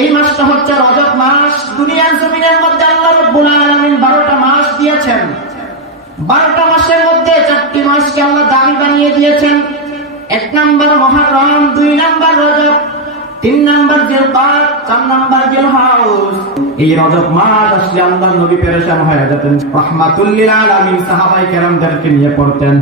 এই মাসটা হচ্ছে রজত মাস। দুনিয়ার জমিনের মধ্যে আল্লাহ রব্বুল বারোটা মাস দিয়েছেন। বারোটা মাসের মধ্যে চারটি মাসকে আল্লাহ দামি বানিয়ে দিয়েছেন। এক নম্বর মহারম, দুই নম্বর রজত তিন নাম্বার জিলকাত চার নাম্বার জিলহাউস এই রজব মাস আসলে নবী পেরেশান হয়ে যেতেন। কেরামদেরকে নিয়ে পড়তেন।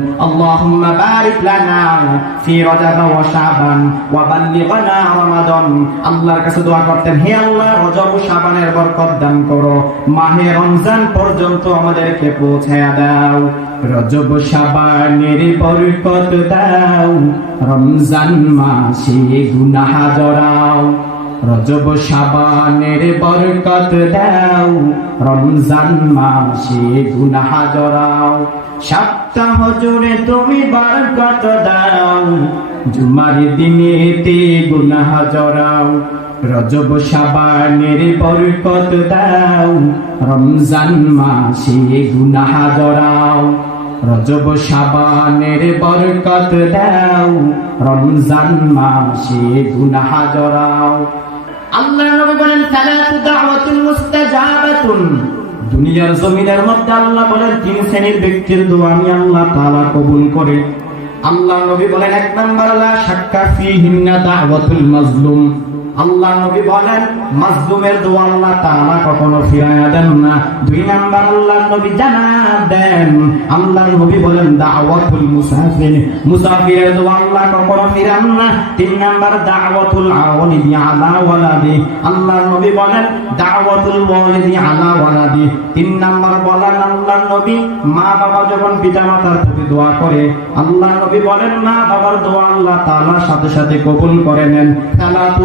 আল্লাহর কাছে দোয়া করতেন, হে আল্লাহ, রজব ও শাবানের বরকত দান করো। মাহে রমজান পর্যন্ত আমাদেরকে পৌঁছায়া দাও। রজব শাবানের বরকত দাও। রমজান মাসে গুনাহ জড়াও। রজব শাবানের বরকত দাও। রমজান মাসে গুনাহ জড়াও। সপ্তাহ জুড়ে তুমি বরকত দাও। জুমার দিনেতে গুনাহ জড়াও। রজব শাবানের বরকত দাও। রমজান মাসে গুনাহ জড়াও। রজব শাবানের বরকত দাও। রমজান মাসে গুনাহ জড়াও। আল্লাহ নবী বলেন, সালাতু দাওয়াতুল মুস্তাজাবাতুন। দুনিয়ার জমিনের মধ্যে আল্লাহ বলেন, তিন শ্রেণির ব্যক্তির দোয়া আমি আল্লাহ তাআলা কবুল করে। আল্লাহ নবী বলেন, এক নাম্বার, লা শাক্কা ফিহিন্না দাওয়াতুল মাজলুম। আল্লাহ নবী বলেন, মাজলুমের দোয়া আল্লাহ তাআলা কখনো ফিরায়া দেন না। দুই নাম্বার আল্লাহ নবী জানা দেন আল্লাহ নবী বলেন, দাওয়াতুল মুসাফির। মুসাফিরের দোয়া আল্লাহ কখনো ফিরান না। তিন নাম্বার, দাওয়াতুল আওয়ালিদি আলা ওয়ালাদি। আল্লাহ নবী বলেন, দাওয়াতুল ওয়ালিদি আলা ওয়ালাদি। তিন নাম্বার, বলেন আল্লাহ নবী মা বাবা যখন পিতামাতার প্রতি দোয়া করে আল্লাহ নবী বলেন, মা বাবার দোয়া আল্লাহ তাআলার সাথে সাথে কবুল করে নেন। সালাতু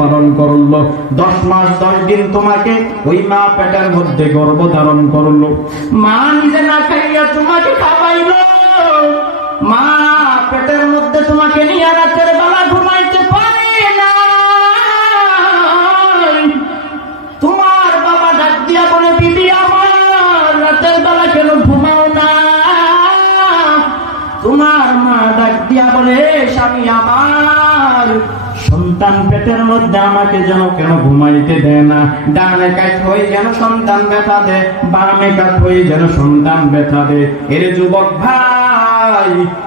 পালন করল। দশ মাস, দশ দিন তোমাকে ওই মা পেটের মধ্যে গর্ভ ধারণ করল। মা নিজে না খাইয়া তোমাকে খাওয়াইলো। মা পেটের মধ্যে তোমাকে নিয়ে রাতের বেলা ঘুমাইতে তোমার মা ডাক দিয়া বলে স্বামী, আমার সন্তান পেটের মধ্যে আমাকে যেন কেন ঘুমাইতে দেয় না। ডানে কাজ হয়ে যেন সন্তান ব্যথা দে বামে কাজ হয়ে যেন সন্তান ব্যথা দে এর যুবক ভাই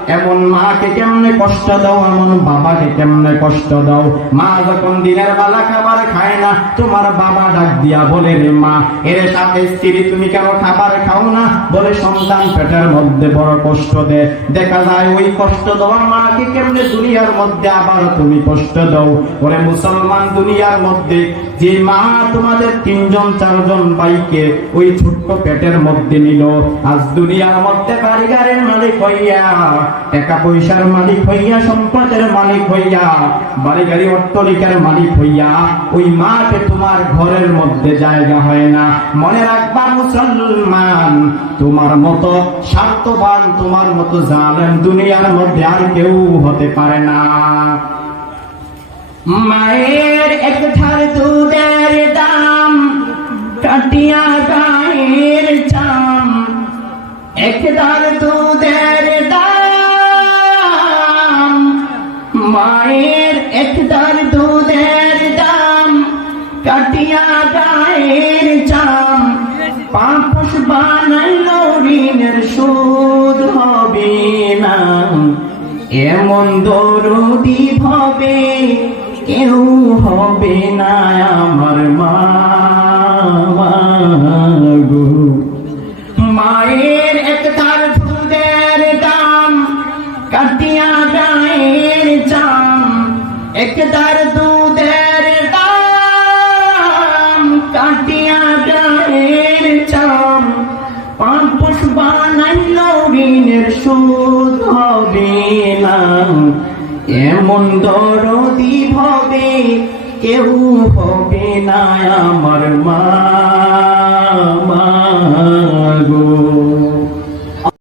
এমন মাকে কেমনে কষ্ট দাও? এমন বাবাকে কেমনে কষ্ট দাও? মা যখন দিনের বেলা খাবার খায় না, তোমার বাবা ডাক দিয়া বলে, রে মা, এর সাথে স্ত্রী তুমি কেন খাবার খাও না? বলে, সন্তান পেটের মধ্যে বড় কষ্ট দে। দেখা যায় ওই কষ্ট মাকে কেমনে দুনিয়ার মধ্যে আবার তুমি কষ্ট দাও? ওরে মুসলমান, দুনিয়ার মধ্যে যে মা তোমাদের তিনজন, চারজন বাইকে ওই ছোট্ট পেটের মধ্যে নিল, আজ দুনিয়ার মধ্যে বাড়ি মালিক হইয়া টাকা পয়সার মালিক হইয়া, সম্পদের মালিক হইয়া বাড়ি গাড়ি অট্টলিকার মালিক হইয়া, ওই মাকে তোমার ঘরের মধ্যে জায়গা হয় না। মনে রাখবা মুসলমান, তোমার মতো স্বার্থবান, তোমার মতো জালেম দুনিয়ার মধ্যে আর কেউ হতে পারে না। মায়ের এক ধার দুধের দাম, কাটিয়া গায়ের চাম, এক ধার মায়ের একদার দুধের দাম, কাটিয়া গায়ের চাম। পাপস বানাইল ঋণের সুদ হবে না। এমন দরদি হবে কেউ হবে না আমার মা। এক তার দুধের দাম কাটিয়া গায়ের চাম পাম্পস বানাইল ঋণের সুদ হবে না এমন দরদি হবে কেউ হবে না আমার মা গো